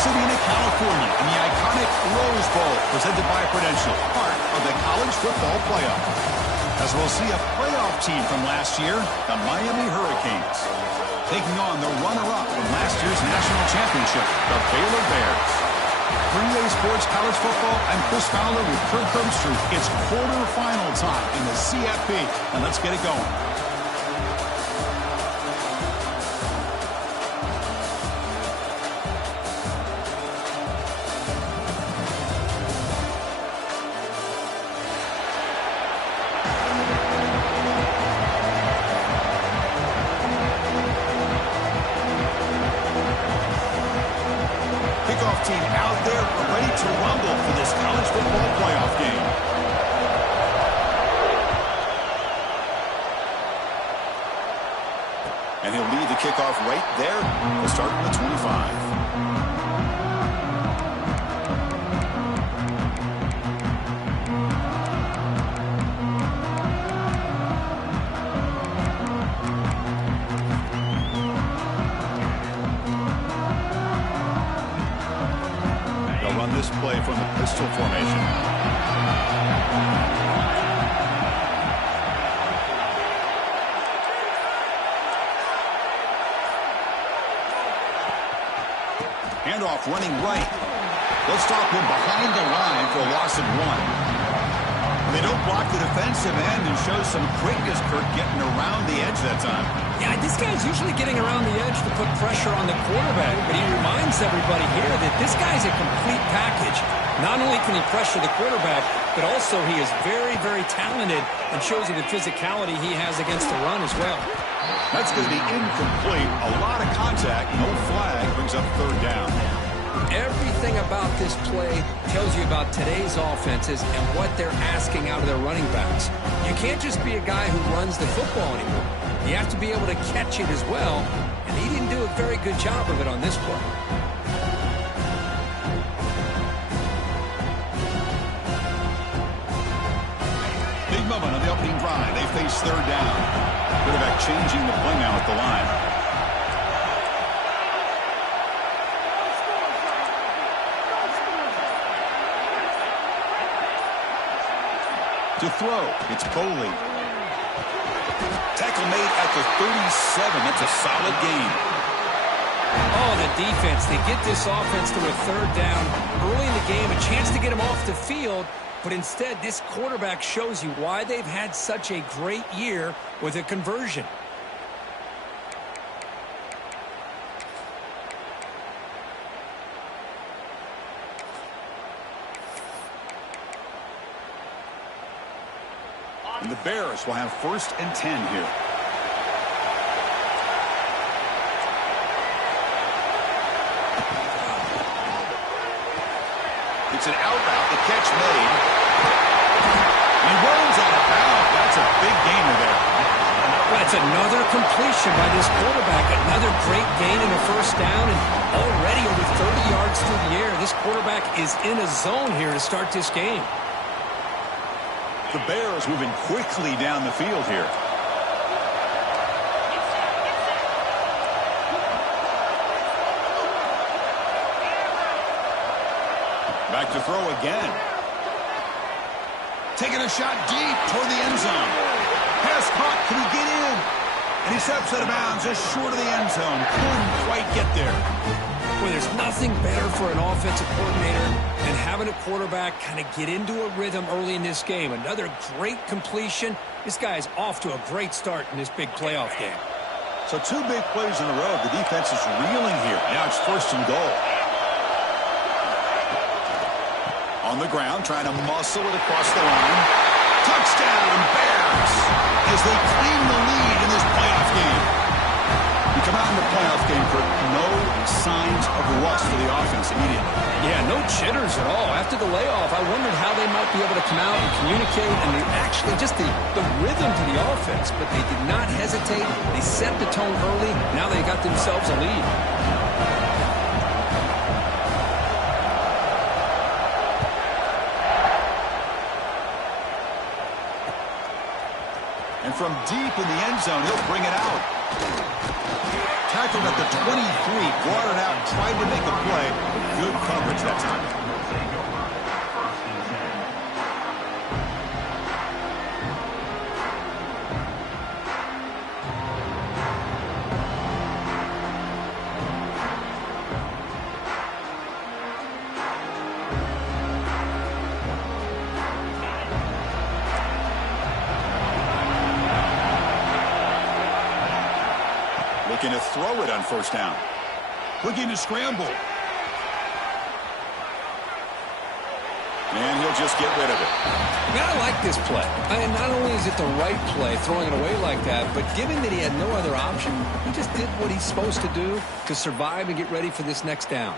Pasadena, California, in the iconic Rose Bowl, presented by Prudential, part of the college football playoff. As we'll see a playoff team from last year, the Miami Hurricanes, taking on the runner-up from last year's national championship, the Baylor Bears. 3A Sports College Football, I'm Chris Fowler with Kirk Herbstreit. It's quarterfinal time in the CFP, and let's get it going. Kickoff team out there ready to rumble for this college football playoff game. And he'll lead the kickoff right there. We'll start at the 25. This play from the pistol formation. Handoff running right. Let's stop him behind the line for a loss of 1. They don't block the defensive end and show some quickness, Kirk, getting around the edge that time. Yeah, this guy's usually getting around the edge to put pressure on the quarterback, but he reminds everybody here that this guy's a complete package. Not only can he pressure the quarterback, but also he is very, very talented and shows you the physicality he has against the run as well. That's going to be incomplete. A lot of contact, no flag, brings up third down. Everything about this play tells you about today's offenses and what they're asking out of their running backs. You can't just be a guy who runs the football anymore. You have to be able to catch it as well, and he didn't do a very good job of it on this play. Big moment on the opening drive. They face third down. Quarterback changing the play now at the line. To throw, it's Foley. Tackle made at the 37. That's a solid gain. Oh, the defense. They get this offense to a third down early in the game, a chance to get him off the field, but instead this quarterback shows you why they've had such a great year with a conversion. And the Bears will have 1st and 10 here. It's an out route. The catch made. He rolls out of bounds. That's a big gainer there. That's another completion by this quarterback. Another great gain in a 1st down, and already over 30 yards through the air. This quarterback is in a zone here to start this game. The Bears moving quickly down the field here. Back to throw again. Taking a shot deep toward the end zone. Pass caught. Can he get in? And he steps out of bounds just short of the end zone. Couldn't quite get there. Well, there's nothing better for an offensive coordinator than having a quarterback kind of get into a rhythm early in this game. Another great completion. This guy's off to a great start in this big playoff game. So 2 big plays in a row. The defense is reeling here. Now it's 1st and goal. On the ground, trying to muscle it across the line. Touchdown, Bears, as they claim the lead in this playoff game. You come out in the playoff game for no signs of rust for the offense immediately. Yeah, no jitters at all. After the layoff, I wondered how they might be able to come out and communicate and actually just the rhythm to the offense. But they did not hesitate. They set the tone early. Now they got themselves a lead. And from deep in the end zone, he'll bring it out. Tackled at the 23, brought it out, tried to make a play, but good coverage that time. Looking to throw it on first down. Looking to scramble. And he'll just get rid of it. I like this play. And not only is it the right play, throwing it away like that, but given that he had no other option, he just did what he's supposed to do to survive and get ready for this next down.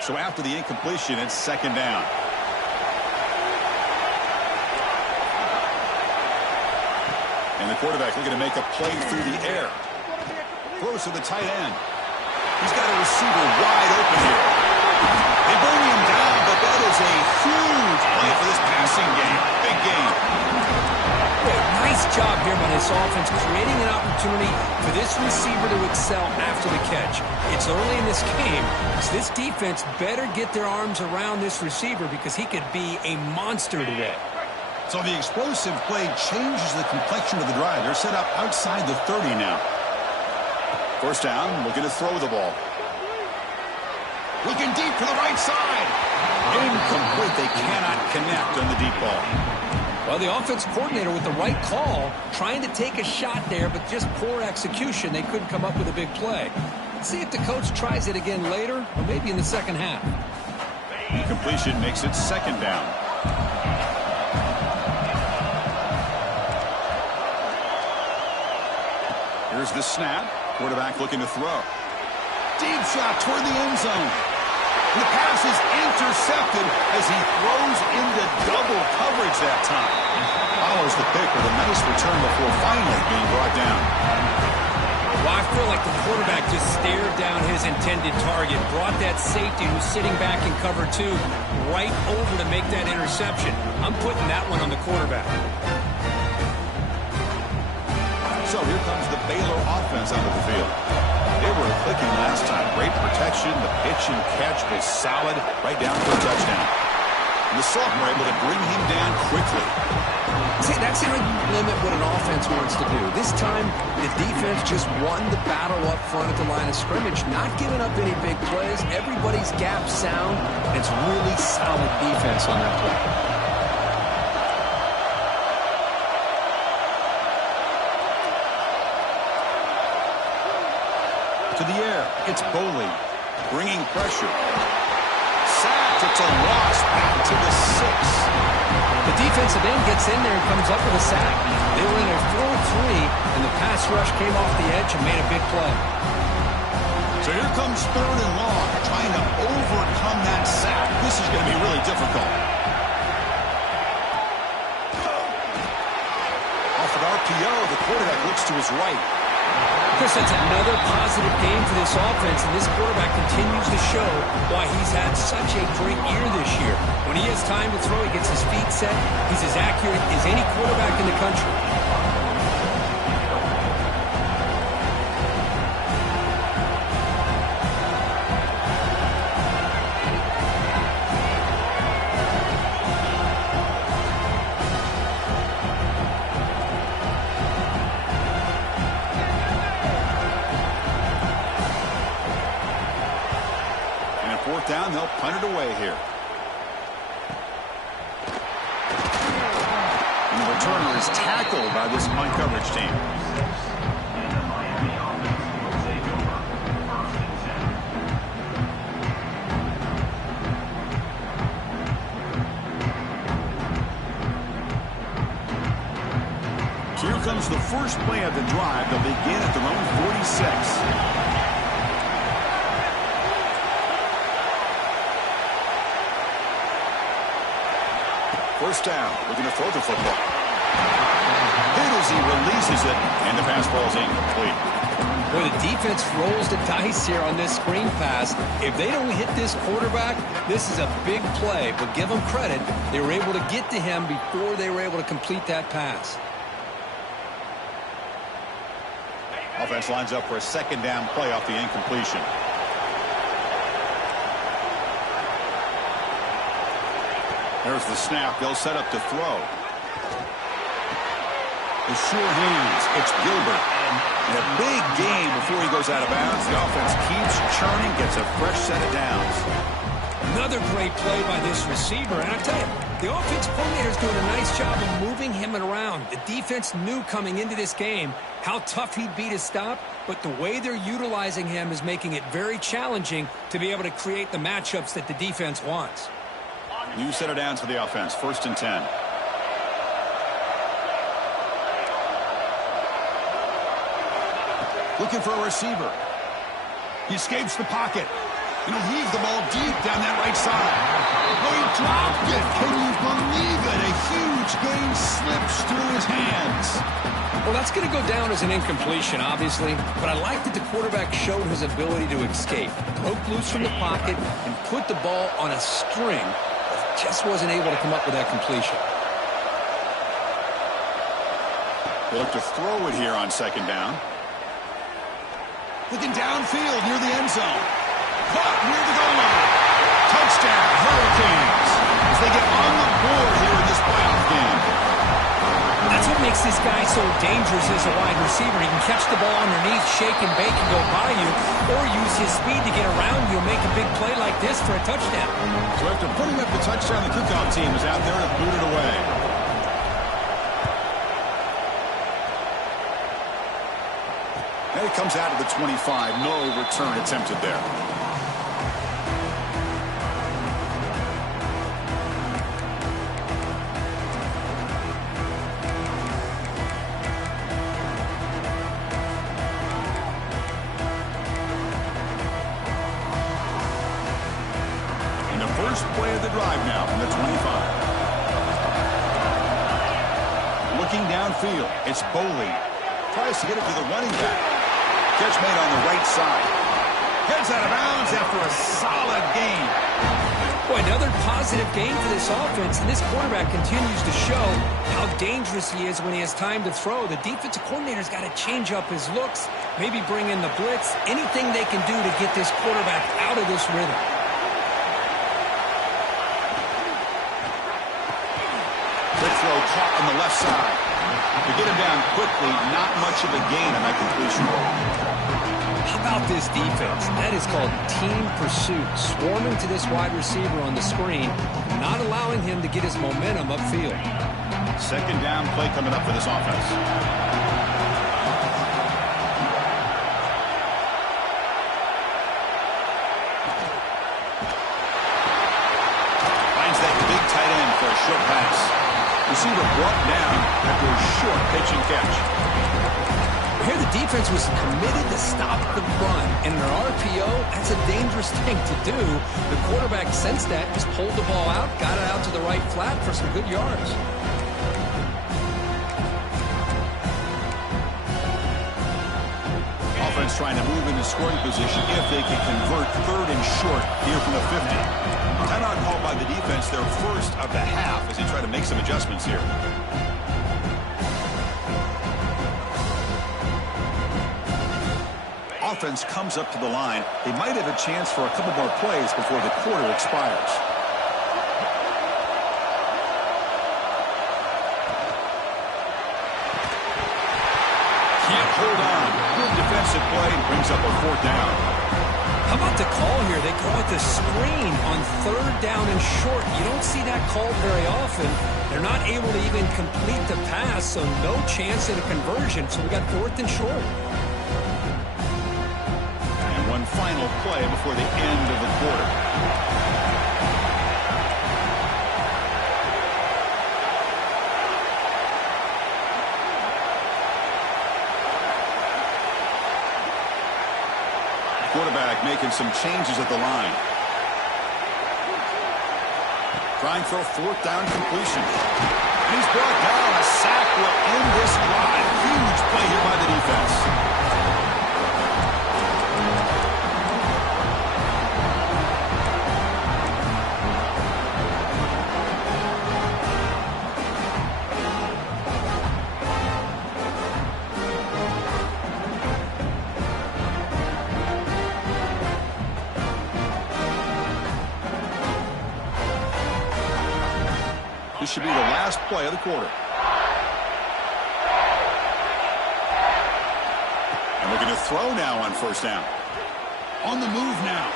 So after the incompletion, it's second down. And the quarterback looking to make a play through the air. Throws to the tight end. He's got a receiver wide open here. They bring him down, but that is a huge play for this passing game. Big game. Nice job here by this offense, creating an opportunity for this receiver to excel after the catch. It's early in this game, so this defense better get their arms around this receiver because he could be a monster today. So the explosive play changes the complexion of the drive. They're set up outside the 30 now. First down, looking to throw the ball. Looking deep to the right side. Incomplete. They cannot connect on the deep ball. Well, the offense coordinator with the right call, trying to take a shot there, but just poor execution. They couldn't come up with a big play. Let's see if the coach tries it again later, or maybe in the second half. Incompletion makes it second down. Here's the snap. Quarterback looking to throw. Deep shot toward the end zone. And the pass is intercepted as he throws into double coverage that time. Follows the pick with a nice return before finally being brought down. Well, I feel like the quarterback just stared down his intended target, brought that safety who's sitting back in cover two right over to make that interception. I'm putting that one on the quarterback. So here comes the Baylor offense onto the field. They were clicking last time. Great protection. The pitch and catch was solid right down for a touchdown. And the sophomore able to bring him down quickly. See, that's how you limit what an offense wants to do. This time, the defense just won the battle up front at the line of scrimmage, not giving up any big plays. Everybody's gap sound, and it's really solid defense on that play. To the air, it's Boley, bringing pressure. Sacked, it's a loss, back to the 6. The defensive end gets in there and comes up with a sack. They were in a 4-3, and the pass rush came off the edge and made a big play. So here comes third and long, trying to overcome that sack. This is going to be really difficult. Off an RPO, the quarterback looks to his right. Chris, that's another positive game for this offense, and this quarterback continues to show why he's had such a great year this year. When he has time to throw, he gets his feet set. He's as accurate as any quarterback in the country. Down, they'll punt it away here. And the returner is tackled by this punt coverage team. So here comes the first play of the drive. They'll begin at their own 46. First down, looking to throw the football. Hit as he releases it, and the pass ball is incomplete. Boy, the defense rolls the dice here on this screen pass. If they don't hit this quarterback, this is a big play. But give them credit, they were able to get to him before they were able to complete that pass. Off Offense lines up for a second down play off the incompletion. There's the snap. They'll set up to throw. The sure hands. It's Gilbert. And a big gain before he goes out of bounds. The offense keeps churning, gets a fresh set of downs. Another great play by this receiver. And I tell you, the offensive coordinator is doing a nice job of moving him around. The defense knew coming into this game how tough he'd be to stop, but the way they're utilizing him is making it very challenging to be able to create the matchups that the defense wants. New set of downs for the offense. 1st and 10. Looking for a receiver. He escapes the pocket. And he'll heave the ball deep down that right side. Oh, he dropped it. Can you believe it? A huge gain slips through his hands. Well, that's going to go down as an incompletion, obviously. But I like that the quarterback showed his ability to escape. Broke loose from the pocket and put the ball on a string. But just wasn't able to come up with that completion. They look to throw it here on 2nd down. Looking downfield near the end zone. Caught near the goal line. Touchdown, Hurricanes, as they get on the board here in this playoff game. That's what makes this guy so dangerous as a wide receiver. He can catch the ball underneath, shake and bake and go by you, or use his speed to get around you and make a big play like this for a touchdown. So after putting up the touchdown, the kickoff team is out there to boot it away. And it comes out of the 25. No return attempted there. And the first play of the drive now from the 25. Looking downfield, it's Boley. Tries to get it to the running back. Catch made on the right side. Heads out of bounds after a solid gain. Boy, another positive game for this offense, and this quarterback continues to show how dangerous he is when he has time to throw. The defensive coordinator's got to change up his looks, maybe bring in the blitz, anything they can do to get this quarterback out of this rhythm. Quick throw caught on the left side. To get him down quickly, not much of a gain on that completion. How about this defense? That is called team pursuit. Swarming to this wide receiver on the screen, not allowing him to get his momentum upfield. 2nd down play coming up for this offense. Finds that big tight end for a short pass. Receiver brought down after a short pitch and catch. Here the defense was committed to stop the run. And in an RPO, that's a dangerous thing to do. The quarterback sensed that, just pulled the ball out, got it out to the right flat for some good yards. Offense trying to move into scoring position if they can convert 3rd and short here from the 50. Timeout called by the defense, their first of the half, as they try to make some adjustments here. Offense comes up to the line. They might have a chance for a couple more plays before the quarter expires. Can't hold on. Good defensive play brings up a 4th down. How about the call here? They call it the screen on 3rd down and short. You don't see that called very often. They're not able to even complete the pass, so no chance at a conversion. So we got 4th and short. And one final play before the end of the quarter. Quarterback making some changes at the line. Trying for a 4th down completion. And he's brought down. A sack will end this drive. Huge play here by the defense. This should be the last play of the quarter. And looking to throw now on first down. On the move now.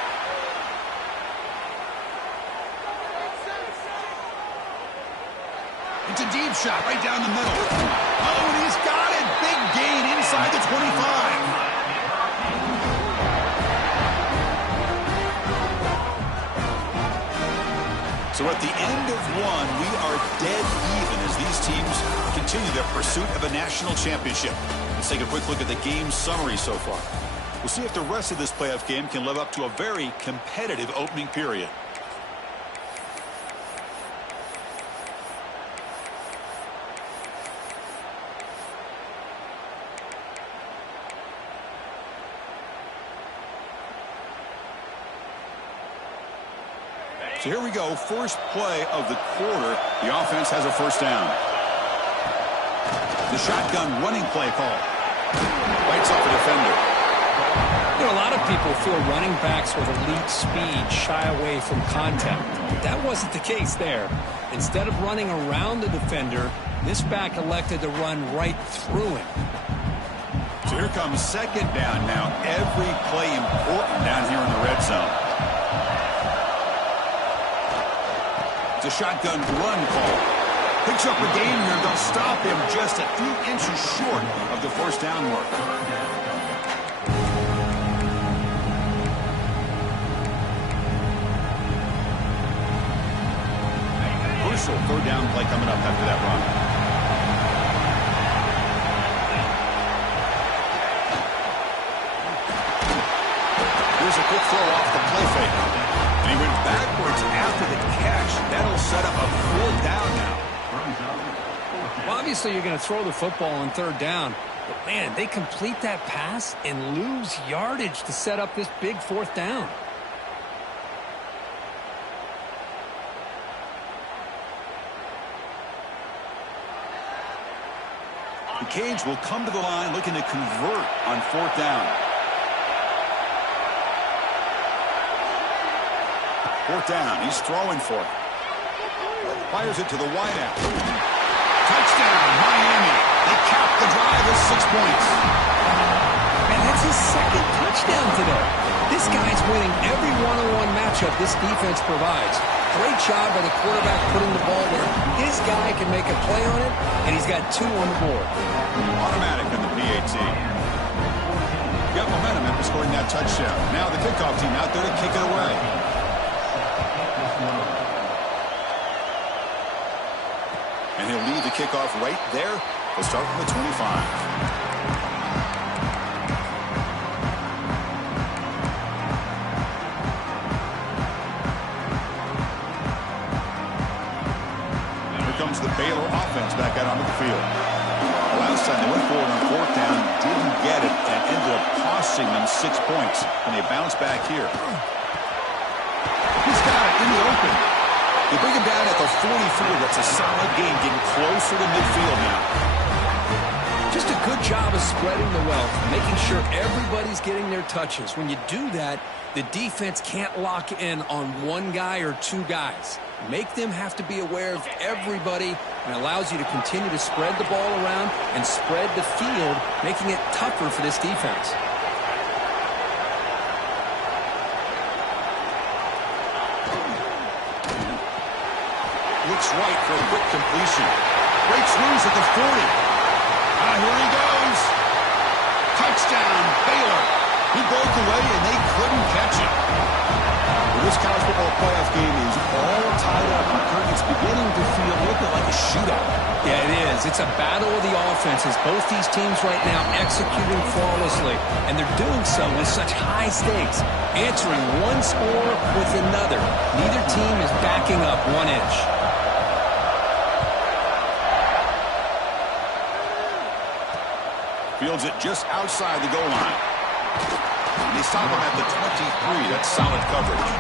It's a deep shot right down the middle. Oh, and he's got it. Big gain inside the 25. So at the end of one, we are dead even as these teams continue their pursuit of a national championship. Let's take a quick look at the game summary so far. We'll see if the rest of this playoff game can live up to a very competitive opening period. So here we go, first play of the quarter. The offense has a first down. The shotgun running play call. Bites off a defender. You know, a lot of people feel running backs with elite speed shy away from contact. That wasn't the case there. Instead of running around the defender, this back elected to run right through him. So here comes second down now. Every play important down here in the red zone. The shotgun run call. Picks up a gain here. They'll stop him just a few inches short of the first down mark. Crucial third down play coming up after that run. Here's a quick throw off the play fake. And he went backwards after the catch. That'll set up a fourth down now. Well, obviously you're going to throw the football on third down. But, man, they complete that pass and lose yardage to set up this big fourth down. The Canes will come to the line looking to convert on fourth down. Fourth down. He's throwing for it. Fires it to the wideout. Touchdown, Miami. They cap the drive with 6 points. And that's his second touchdown today. This guy's winning every one-on-one matchup this defense provides. Great job by the quarterback putting the ball where his guy can make a play on it, and he's got 2 on the board. Automatic on the PAT. Got momentum after scoring that touchdown. Now the kickoff team out there to kick it away. And he'll lead the kickoff right there. We'll start from the 25. Here comes the Baylor offense back out onto the field. Last time they went forward on fourth down, didn't get it, and ended up costing them 6 points. And they bounce back here. He's got it in the open. They bring him down at the 44. That's a solid gain, getting closer to midfield now. Just a good job of spreading the wealth, making sure everybody's getting their touches. When you do that, the defense can't lock in on one guy or 2 guys. Make them have to be aware of everybody, and allows you to continue to spread the ball around and spread the field, making it tougher for this defense. Looks right for a quick completion. Breaks loose at the 40. Here he goes. Touchdown, Baylor. He broke away, and they couldn't catch him. Well, this college football playoff game is all tied up. It's beginning to feel a little bit like a shootout. Yeah, it is. It's a battle of the offenses. Both these teams right now executing flawlessly, and they're doing so with such high stakes, answering one score with another. Neither team is backing up 1 inch. Fields it just outside the goal line. And they stop him at the 23. That's solid coverage.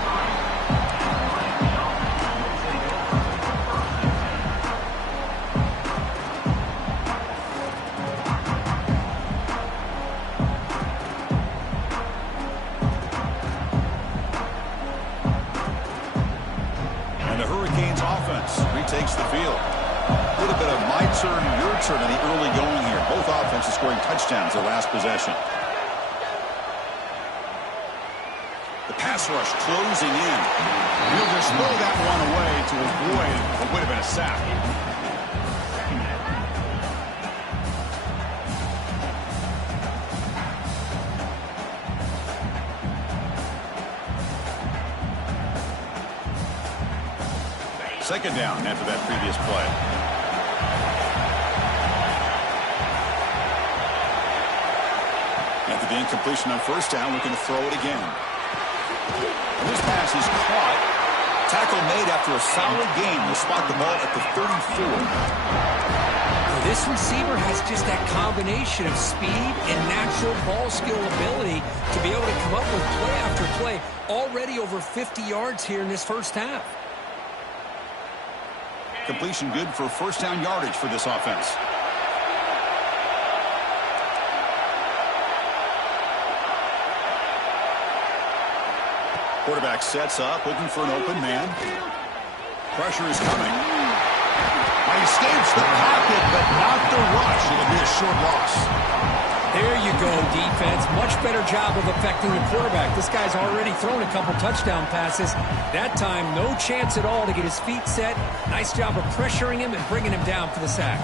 And the Hurricanes offense retakes the field. turn, your turn in the early going here. Both offenses scoring touchdowns their last possession. The pass rush closing in. He'll just throw that one away to avoid what would have been a sack. Second down after that previous play. After the incompletion on first down, looking to throw it again. And this pass is caught. Tackle made after a solid gain. Will spot the ball at the 34. This receiver has just that combination of speed and natural ball skill ability to be able to come up with play after play. Already over 50 yards here in this first half. Completion good for first down yardage for this offense. Quarterback sets up, looking for an open man. Pressure is coming. He escapes the pocket, but not the rush. It'll be a short loss. There you go, defense. Much better job of affecting the quarterback. This guy's already thrown a couple touchdown passes. That time, no chance at all to get his feet set. Nice job of pressuring him and bringing him down for the sack.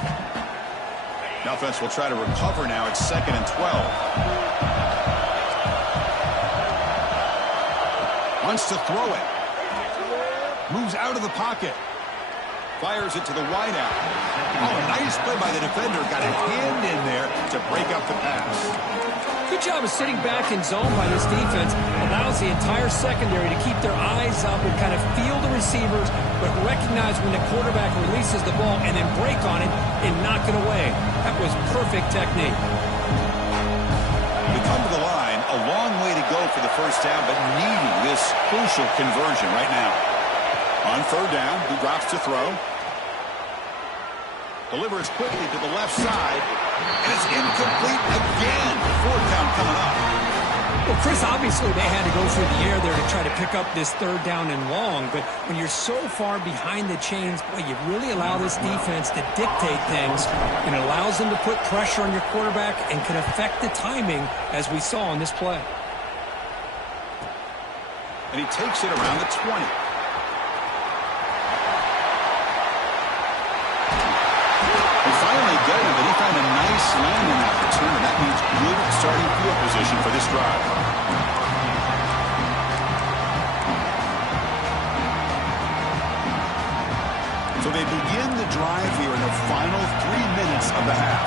The offense will try to recover now. It's 2nd and 12. Wants to throw it. Moves out of the pocket. Fires it to the wideout. Oh, a nice play by the defender. Got a hand in there to break up the pass. Good job of sitting back in zone by this defense. Allows the entire secondary to keep their eyes up and kind of feel the receivers, but recognize when the quarterback releases the ball and then break on it and knock it away. That was perfect technique. We come to the line. A long way to go for the first down, but needing this crucial conversion right now. On third down, he drops to throw. Delivers quickly to the left side. And it's incomplete again. Fourth down coming up. Well, Chris, obviously they had to go through the air there to try to pick up this third down and long. But when you're so far behind the chains, boy, you really allow this defense to dictate things. And it allows them to put pressure on your quarterback and can affect the timing, as we saw on this play. And he takes it around the 20. Finally get him, but he found a nice lane in that return, and that means good starting field position for this drive. So they begin the drive here in the final 3 minutes of the half.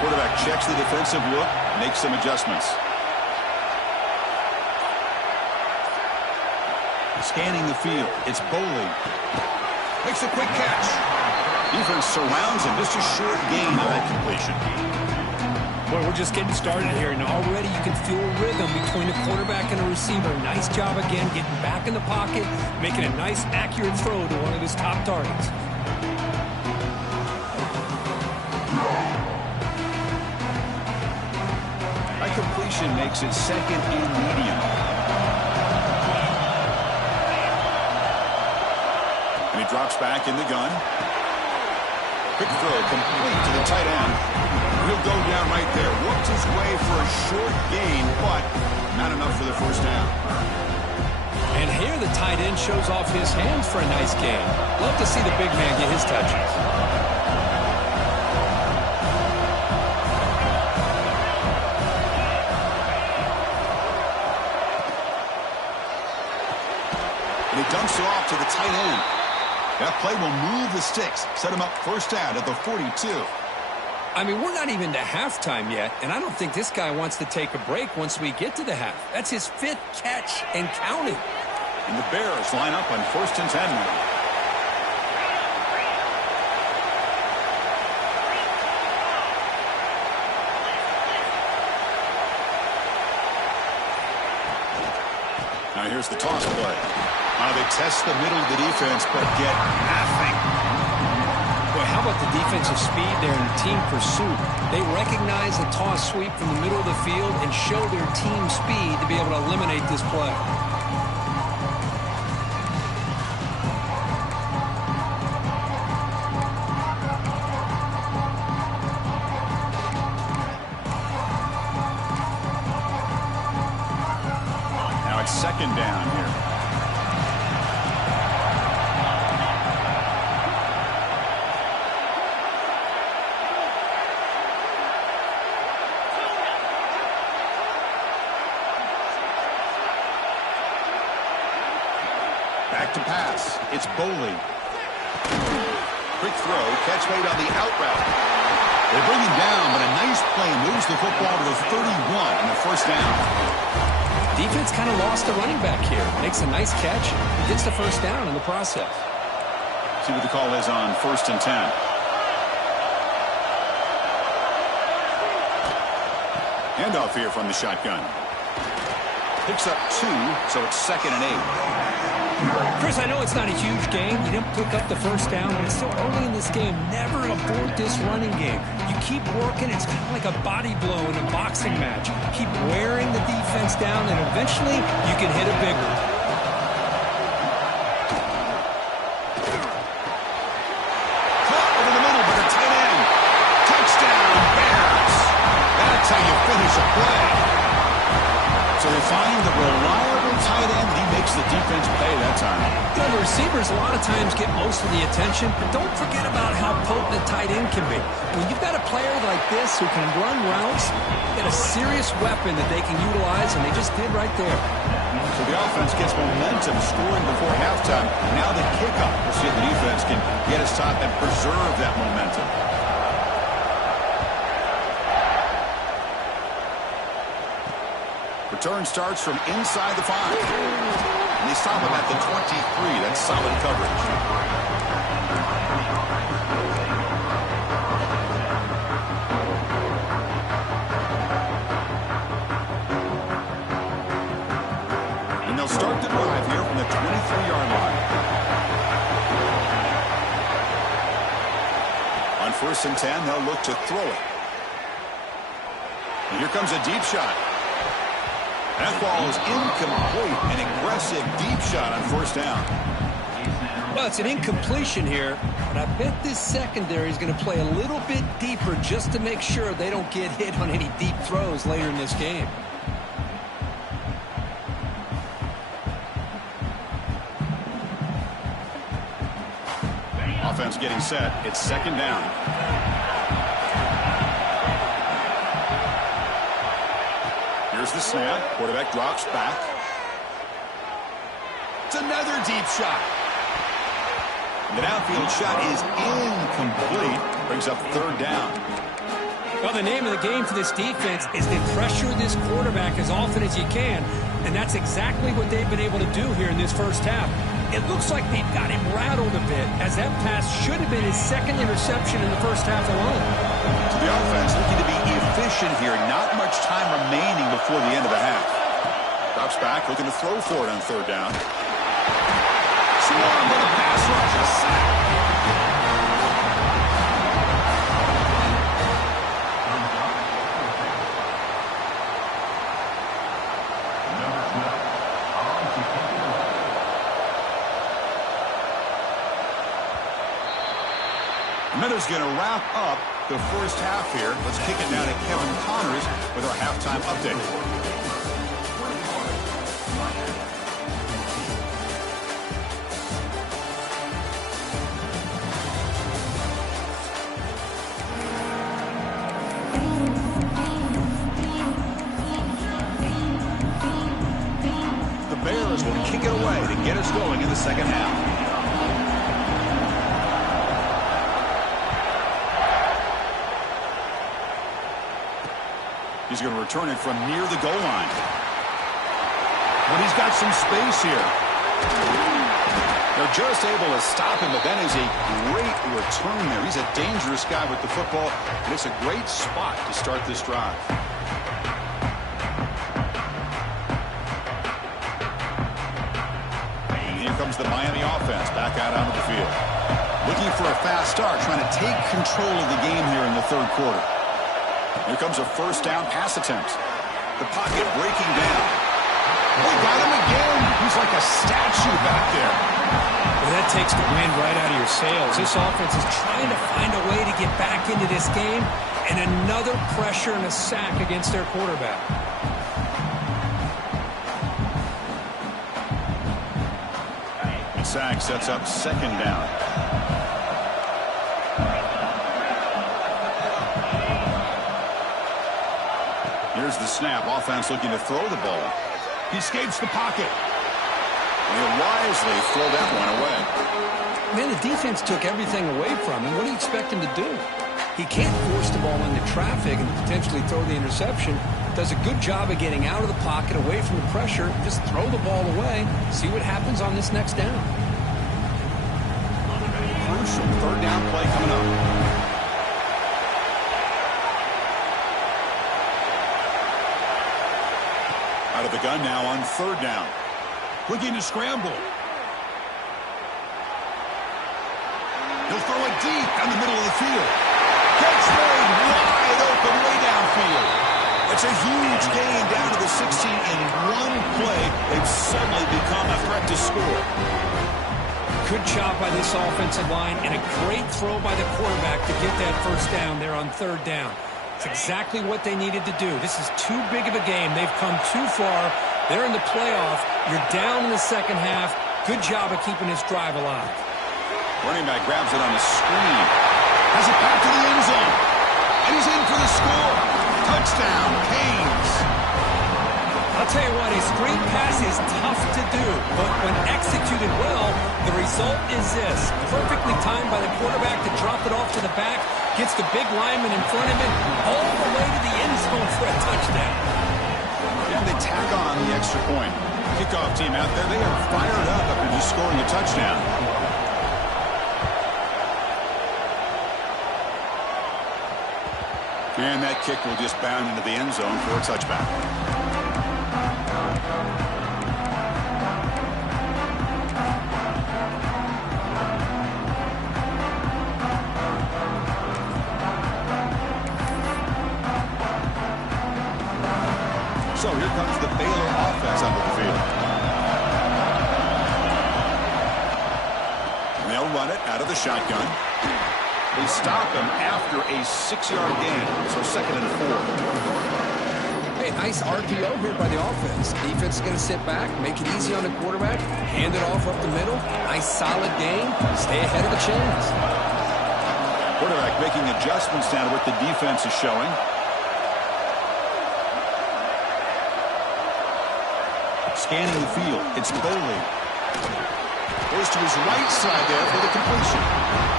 Quarterback checks the defensive look, makes some adjustments. Scanning the field, it's Bowling. Makes a quick catch. Defense surrounds him. Just a short gain on that completion. Boy, we're just getting started here, and already you can feel a rhythm between the quarterback and the receiver. Nice job again getting back in the pocket, making a nice, accurate throw to one of his top targets. That completion makes it 2nd and medium. And he drops back in the gun. Quick throw complete to the tight end. He'll go down right there. Worked his way for a short gain, but not enough for the first down. And here the tight end shows off his hands for a nice gain. Love to see the big man get his touches. And he dumps it off to the tight end. That play will move the sticks, set him up first down at the 42. I mean, we're not even to halftime yet, and I don't think this guy wants to take a break once we get to the half. That's his 5th catch and counting. And the Bears line up on 1st and 10 now. Now here's the toss play. They test the middle of the defense, but get nothing. Boy, how about the defensive speed there in team pursuit? They recognize the toss sweep from the middle of the field and show their team speed to be able to eliminate this play. it's second down here. Back to pass. It's Boley. Quick throw. Catch made on the out route. They bring him down, but a nice play moves the football to the 31 and a first down. Defense kind of lost the running back here. Makes a nice catch. Gets the first down in the process. See what the call is on 1st and 10. Handoff here from the shotgun. Picks up 2, so it's 2nd and 8. Chris, I know it's not a huge game. You didn't pick up the first down, but it's still early in this game. Never abort this running game. You keep working. It's kind of like a body blow in a boxing match. Keep wearing the defense down, and eventually you can hit a big one. Caught over the middle by the tight end. Touchdown, Bears. That's how you finish a play. So they find the reliable tight end. He makes the defense pay that time. You know, the receivers a lot of times get most of the attention, but don't forget about how potent a tight end can be. When you've got a player like this who can run routes, you got a serious weapon that they can utilize, and they just did right there. So the offense gets momentum, scoring before halftime. Now the kickoff. We'll see if the defense can get his top and preserve that momentum. Return starts from inside the 5. And they stop him at the 23. That's solid coverage. And they'll start the drive here from the 23-yard line. On 1st and 10, they'll look to throw it. And here comes a deep shot. That ball is incomplete. An aggressive deep shot on 1st down. Well, it's an incompletion here, but I bet this secondary is going to play a little bit deeper just to make sure they don't get hit on any deep throws later in this game. Offense getting set. It's 2nd down. Here's the snap. Quarterback drops back. It's another deep shot. The downfield shot is incomplete. Brings up 3rd down. Well, the name of the game for this defense is to pressure this quarterback as often as you can, and that's exactly what they've been able to do here in this first half. It looks like they've got him rattled a bit, as that pass should have been his 2nd interception in the first half alone. So the offense looking to be efficient here. Not much time remaining before the end of the half. Drops back, looking to throw for it on 3rd down. Swarm with a pass rush, a sack. Miller's going to wrap up the first half here. Let's kick it down to Kevin Connors with our halftime update. The Bears will kick it away to get us going in the second half. He's going to return it from near the goal line. But he's got some space here. They're just able to stop him, but that is a great return there. He's a dangerous guy with the football, and it's a great spot to start this drive. And here comes the Miami offense back out onto the field. Looking for a fast start, trying to take control of the game here in the 3rd quarter. Here comes a 1st down pass attempt. The pocket breaking down. We got him again. He's like a statue back there. Well, that takes the wind right out of your sails. This offense is trying to find a way to get back into this game, and another pressure and a sack against their quarterback. sack sets up second down. Here's the snap. Offense looking to throw the ball. He escapes the pocket. He'll wisely throw that one away. Man, the defense took everything away from him. What do you expect him to do? He can't force the ball into traffic and potentially throw the interception. Does a good job of getting out of the pocket, away from the pressure. Just throw the ball away. See what happens on this next down. Crucial third down play coming up. Out of the gun now on third down. Looking to scramble. He'll throw it deep down the middle of the field. Catch made wide open way downfield. It's a huge gain down to the 16 in one play. They've suddenly become a threat to score. Good job by this offensive line and a great throw by the quarterback to get that first down there on third down. It's exactly what they needed to do. This is too big of a game. They've come too far. They're in the playoff. You're down in the second half. Good job of keeping this drive alive. Running back grabs it on the screen. Has it back to the end zone. And he's in for the score. Touchdown, Canes. I'll tell you what, a screen pass is tough to do, but when executed well, the result is this. Perfectly timed by the quarterback to drop it off to the back, gets the big lineman in front of him, all the way to the end zone for a touchdown. And they tack on the extra point. Kickoff team out there, they are fired up after just scoring a touchdown. And that kick will just bound into the end zone for a touchback. So here comes the Baylor offense onto the field. And they'll run it out of the shotgun. They stop him after a 6-yard gain, so second and 4. Hey, nice RPO here by the offense. Defense is going to sit back, make it easy on the quarterback, hand it off up the middle. Nice solid gain. Stay ahead of the chains. Quarterback making adjustments down to what the defense is showing. Scanning the field, it's Baylor. Goes to his right side there for the completion.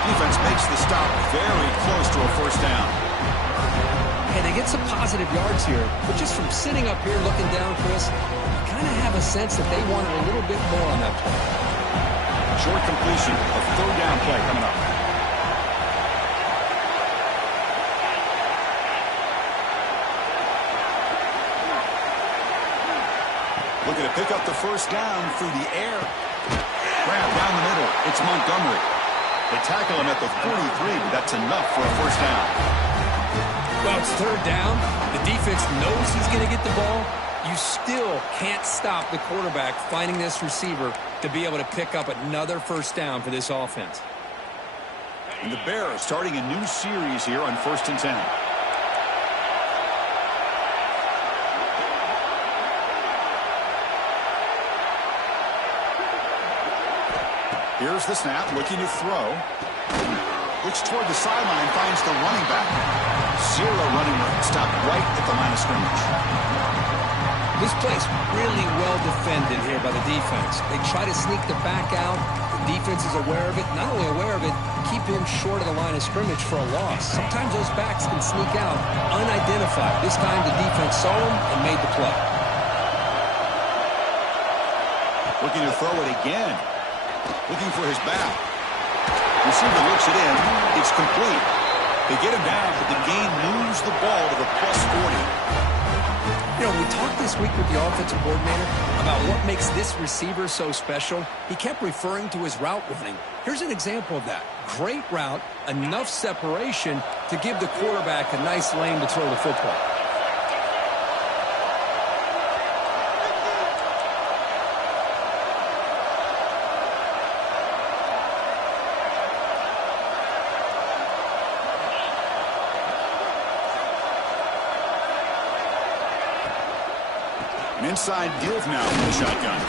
Defense makes the stop very close to a first down. Hey, they get some positive yards here, but just from sitting up here looking down, Chris, you kind of have a sense that they wanted a little bit more on that play. Short completion, a third down play coming up. Looking to pick up the first down through the air. Grab down the middle. It's Montgomery. They tackle him at the 43, but that's enough for a first down. Well, it's third down. The defense knows he's going to get the ball. You still can't stop the quarterback finding this receiver to be able to pick up another first down for this offense. And the Bears starting a new series here on 1st and 10. Here's the snap, looking to throw. Looks toward the sideline, finds the running back. Zero running room, stopped right at the line of scrimmage. This play's really well defended here by the defense. They try to sneak the back out. The defense is aware of it. Not only aware of it, keep him short of the line of scrimmage for a loss. Sometimes those backs can sneak out unidentified. This time the defense saw him and made the play. Looking to throw it again. Looking for his back. Receiver looks it in. It's complete. They get him down, but the game moves the ball to the +40. You know, we talked this week with the offensive coordinator about what makes this receiver so special. He kept referring to his route running. Here's an example of that. Great route, enough separation to give the quarterback a nice lane to throw the football. An inside give now from the shotgun.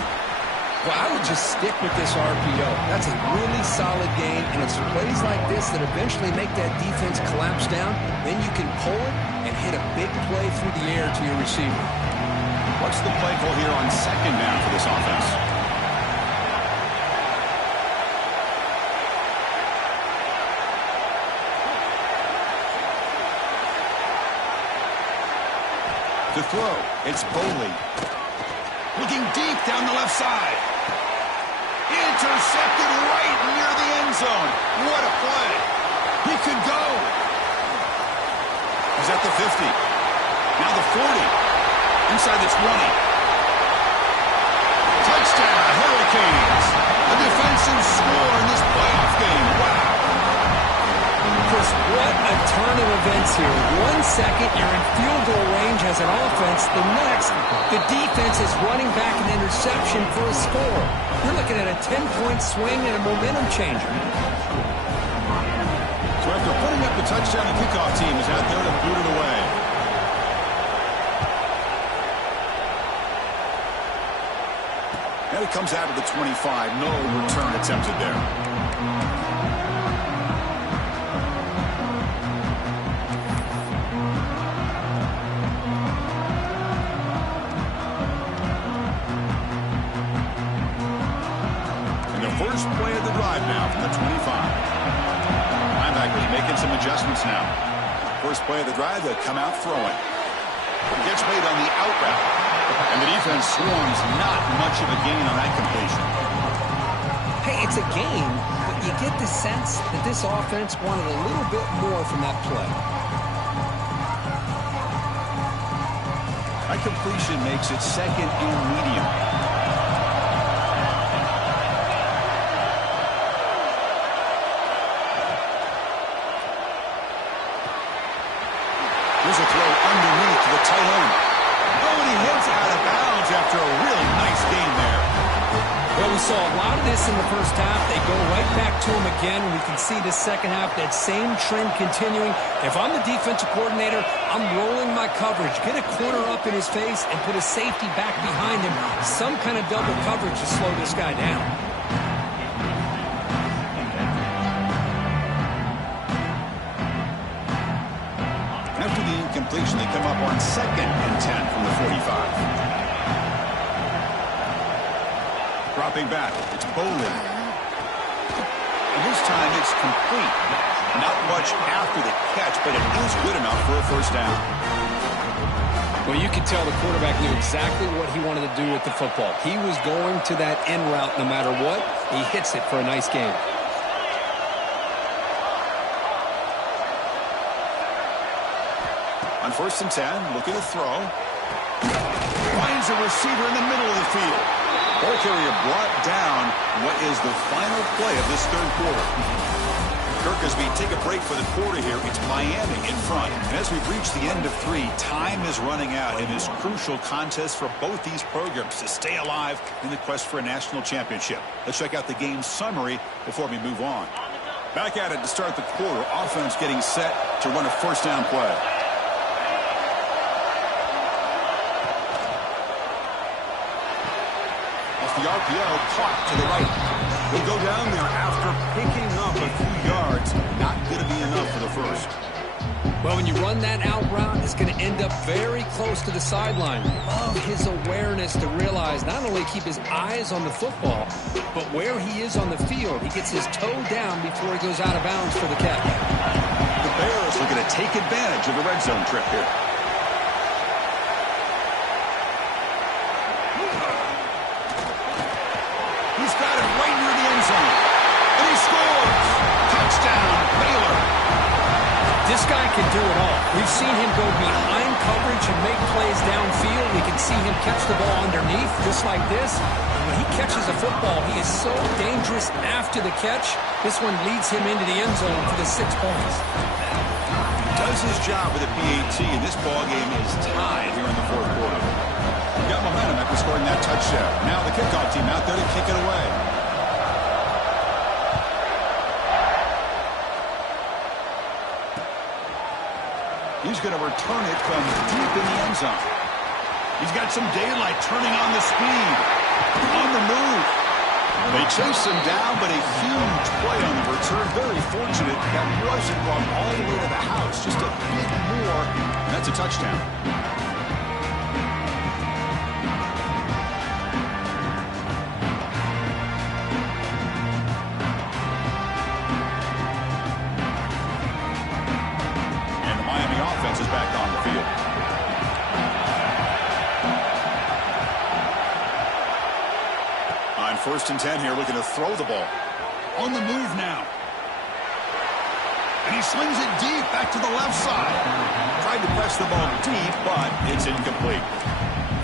Well, I would just stick with this RPO. That's a really solid game, and it's plays like this that eventually make that defense collapse down. Then you can pull it and hit a big play through the air to your receiver. What's the play call here on second down for this offense? To throw, it's Baylor. Looking deep down the left side. Intercepted right near the end zone. What a play. He could go. He's at the 50. Now the 40. Inside the 20. Touchdown, Hurricanes. A defensive score in this playoff game. Wow. Chris, what a turn of events here. 1 second, you're in field goal range as an offense. The next, the defense is running back an interception for a score. You're looking at a 10-point swing and a momentum changer. So after putting up the touchdown, the kickoff team is out there to boot it away. And it comes out of the 25. No return attempted there. First play of the drive now from the 25. Linebackers making some adjustments now. First play of the drive, they'll come out throwing. It gets made on the out route. And the defense swarms, not much of a gain on that completion. Hey, it's a gain, but you get the sense that this offense wanted a little bit more from that play. That completion makes it second and medium. Here's a throw underneath to the tight end. Oh, and he heads out of bounds after a real nice game there. Well, we saw a lot of this in the first half. They go right back to him again. We can see the second half, that same trend continuing. If I'm the defensive coordinator, I'm rolling my coverage. Get a corner up in his face and put a safety back behind him. Some kind of double coverage to slow this guy down. After the incompletion, they come up on 2nd and 10 from the 45. Dropping back, it's Baylor. And this time it's complete. Not much after the catch, but it is good enough for a first down. Well, you could tell the quarterback knew exactly what he wanted to do with the football. He was going to that end route no matter what. He hits it for a nice game. On 1st and 10, looking to throw. Finds a receiver in the middle of the field. Ball carrier brought down. What is the final play of this third quarter? Kirk, as we take a break for the quarter here, it's Miami in front. And as we've reached the end of 3, time is running out in this crucial contest for both these programs to stay alive in the quest for a national championship. Let's check out the game summary before we move on. Back at it to start the quarter. Offense getting set to run a first down play. The RPO caught to the right. He'll go down there after picking up a few yards. Not going to be enough for the first. Well, when you run that out route, it's going to end up very close to the sideline. Love his awareness to realize not only keep his eyes on the football, but where he is on the field. He gets his toe down before he goes out of bounds for the catch. The Bears are going to take advantage of the red zone trip here. He's got it right near the end zone. And he scores. Touchdown, Baylor. This guy can do it all. We've seen him go behind coverage and make plays downfield. We can see him catch the ball underneath just like this. And when he catches a football, he is so dangerous after the catch. This one leads him into the end zone for the 6 points. He does his job with a PAT, and this ball game is tied here in the fourth quarter. Got momentum after scoring that touchdown. Now the kickoff team out there to kick it away. He's going to return it from deep in the end zone. He's got some daylight turning on the speed. On the move. They chase him down, but a huge play on the return. Very fortunate that wasn't brought all the way to the house. Just a bit more, and that's a touchdown. And the Miami offense is back on the field. On 1st and 10 here, looking to throw the ball. On the move now. And he swings it deep back to the left side. Tried to press the ball deep, but it's incomplete.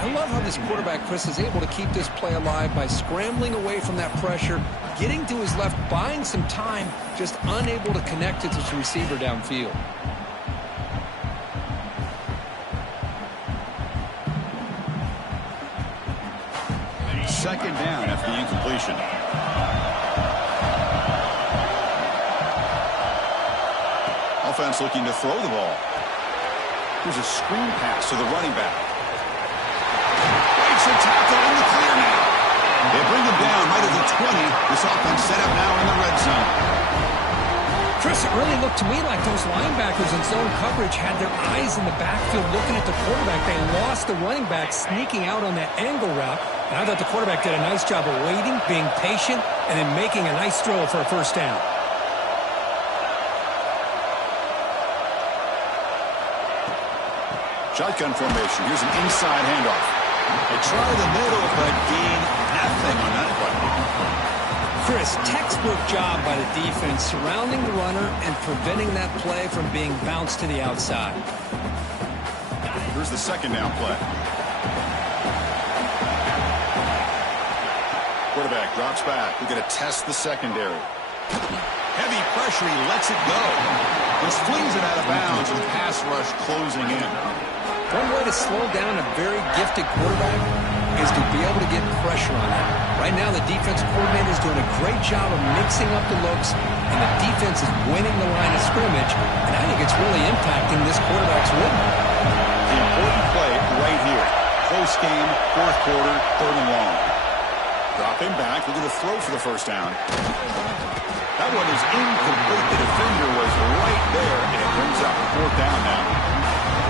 I love how this quarterback, Chris, is able to keep this play alive by scrambling away from that pressure, getting to his left, buying some time, just unable to connect it to his receiver downfield. Second down after the incompletion. Offense looking to throw the ball. Here's a screen pass to the running back. Breaks a tackle in the clear now. They bring him down right at the 20. This offense set up now in the red zone. Chris, it really looked to me like those linebackers in zone coverage had their eyes in the backfield looking at the quarterback. They lost the running back sneaking out on that angle route. And I thought the quarterback did a nice job of waiting, being patient, and then making a nice throw for a first down. Shotgun formation. Here's an inside handoff. They try the middle, but gain nothing on that play. Chris, textbook job by the defense surrounding the runner and preventing that play from being bounced to the outside. Here's the second down play. Quarterback drops back. We're going to test the secondary. Heavy pressure. He lets it go. Just flings it out of bounds and pass rush closing in. One way to slow down a very gifted quarterback is to be able to get pressure on him. Right now, the defense coordinator is doing a great job of mixing up the looks, and the defense is winning the line of scrimmage, and I think it's really impacting this quarterback's rhythm. The important play right here. Close game, 4th quarter, 3rd and long. Drop him back. We're going to throw for the first down. That one is incomplete. The defender was right there, and it brings up 4th down now.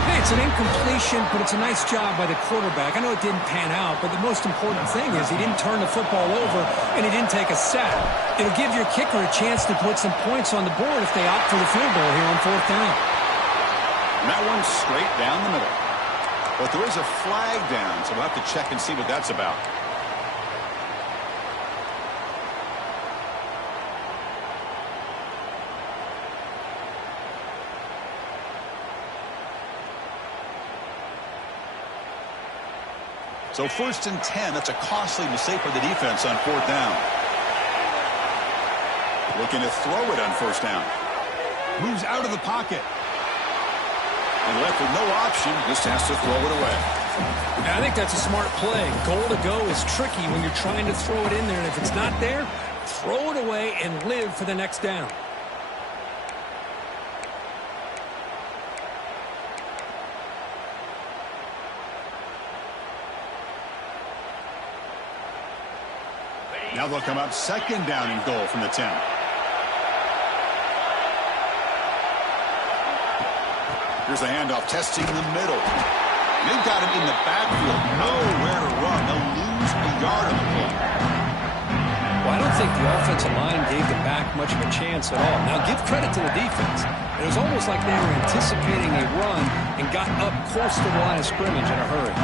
Hey, it's an incompletion, but it's a nice job by the quarterback. I know it didn't pan out, but the most important thing is he didn't turn the football over and he didn't take a sack. It'll give your kicker a chance to put some points on the board if they opt for the field goal here on 4th down. And that one's straight down the middle. But there is a flag down, so we'll have to check and see what that's about. So 1st and 10, that's a costly mistake for the defense on 4th down. Looking to throw it on 1st down. Moves out of the pocket. And left with no option, just has to throw it away. I think that's a smart play. Goal to go is tricky when you're trying to throw it in there, and if it's not there, throw it away and live for the next down. Now they'll come up 2nd down and goal from the 10. Here's the handoff, testing the middle. They've got him in the backfield. Nowhere to run. They'll lose a yard on the play. Well, I don't think the offensive line gave the back much of a chance at all. Now, give credit to the defense. It was almost like they were anticipating a run and got up close to the line of scrimmage in a hurry.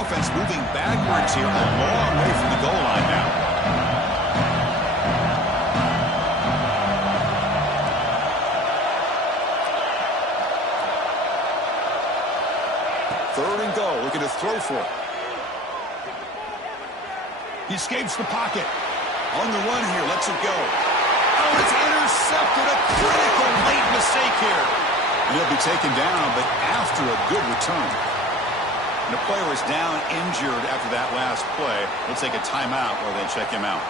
Offense moving backwards here, a long way from the goal line now. Third and goal, looking to throw for it. He escapes the pocket. On the run here, lets it go. Oh, it's intercepted. A critical late mistake here. And he'll be taken down, but after a good return. And the player is down injured after that last play. We'll take a timeout while they check him out.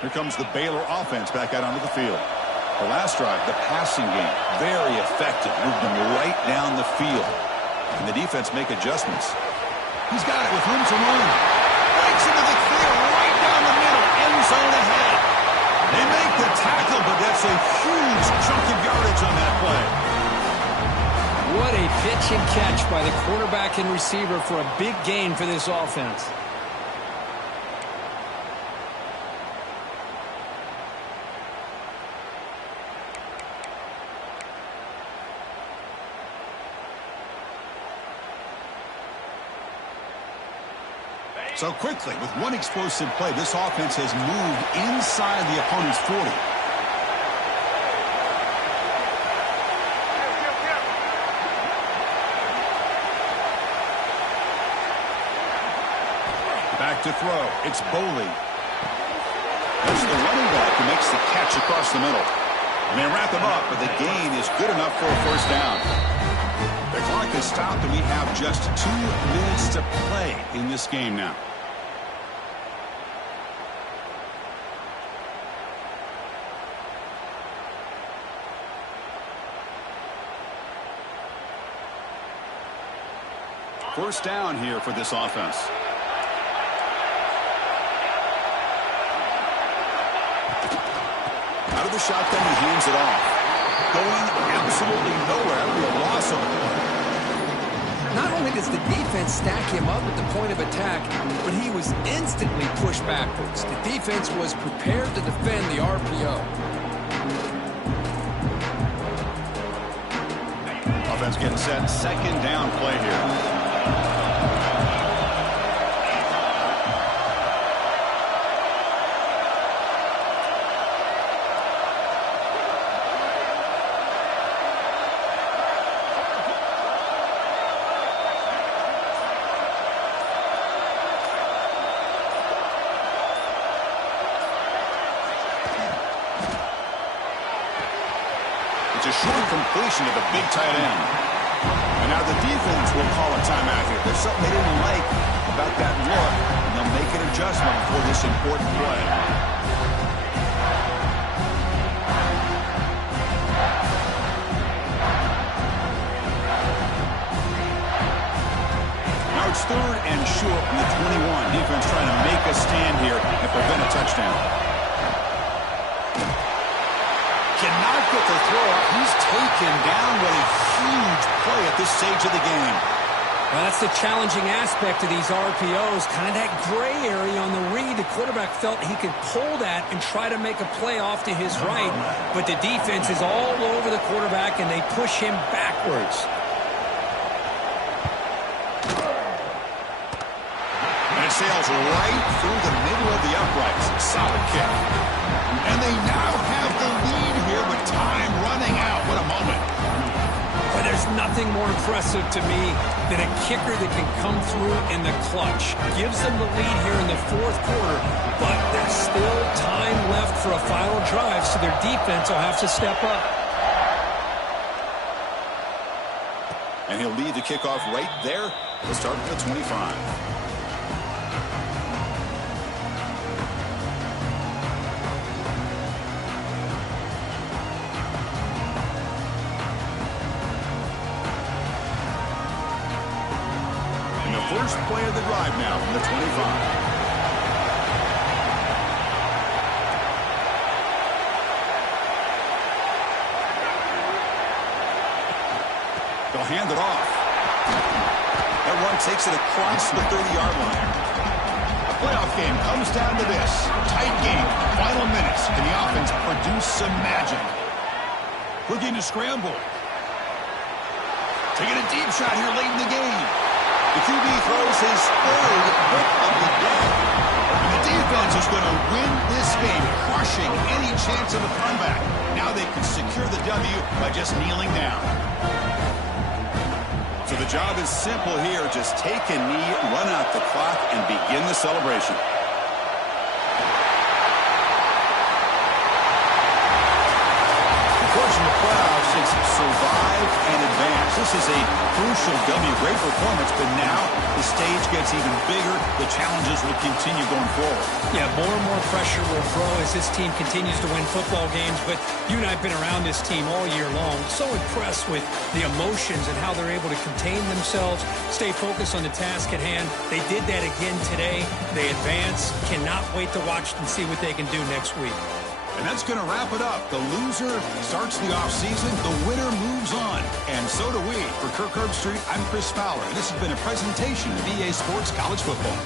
Here comes the Baylor offense back out onto the field. The last drive, the passing game, very effective. Moved them right down the field. And the defense make adjustments. He's got it with room to run. Breaks into the clear right down the middle. End zone ahead. They make the tackle, but that's a huge chunk of yardage on that play. What a pitch and catch by the quarterback and receiver for a big gain for this offense. So quickly, with one explosive play, this offense has moved inside the opponent's 40. Back to throw. It's Boley. There's the running back who makes the catch across the middle. And they wrap him up, but the gain is good enough for a first down. The clock is stopped, and we have just 2 minutes to play in this game now. First down here for this offense. Out of the shotgun, he hands it off. Going absolutely nowhere after a loss of it. Not only does the defense stack him up at the point of attack, but he was instantly pushed backwards. The defense was prepared to defend the RPO. Offense getting set. Second down play here. It's a short completion of the big tight end. And now the defense will call a timeout here. There's something they didn't like about that look, and they'll make an adjustment for this important play. Now it's third and short from the 21. Defense trying to make a stand here and prevent a touchdown. Cannot get the throw up. He's taken down with a huge play at this stage of the game. Well, that's the challenging aspect of these RPOs. Kind of that gray area on the read. The quarterback felt he could pull that and try to make a play off to his right. But the defense is all over the quarterback, and they push him backwards. And it sails right through the middle of the uprights. Solid kick. And they now have the lead here with time running out. What a moment. But there's nothing more impressive to me than a kicker that can come through in the clutch. Gives them the lead here in the fourth quarter, but there's still time left for a final drive, so their defense will have to step up. And he'll lead the kickoff right there. We'll start at the 25. First play of the drive now from the 25. They'll hand it off. That one takes it across the 30-yard line. A playoff game comes down to this. Tight game, final minutes. Can the offense produce some magic? Looking to scramble. Taking a deep shot here late in the game. The QB throws his third hit of the day. And the defense is going to win this game, crushing any chance of a comeback. Now they can secure the W by just kneeling down. So the job is simple here. Just take a knee, run out the clock, and begin the celebration. Of course, in the playoffs, it's survive and advance. this is a crucial W. Great performance, but now the stage gets even bigger. The challenges will continue going forward. Yeah, more and more pressure will grow as this team continues to win football games. But you and I have been around this team all year long. So impressed with the emotions and how they're able to contain themselves, stay focused on the task at hand. They did that again today. They advance. Cannot wait to watch and see what they can do next week. And that's going to wrap it up. The loser starts the offseason. The winner moves on. And so do we. For Kirk Herbstreit, I'm Chris Fowler. And this has been a presentation of EA Sports College Football.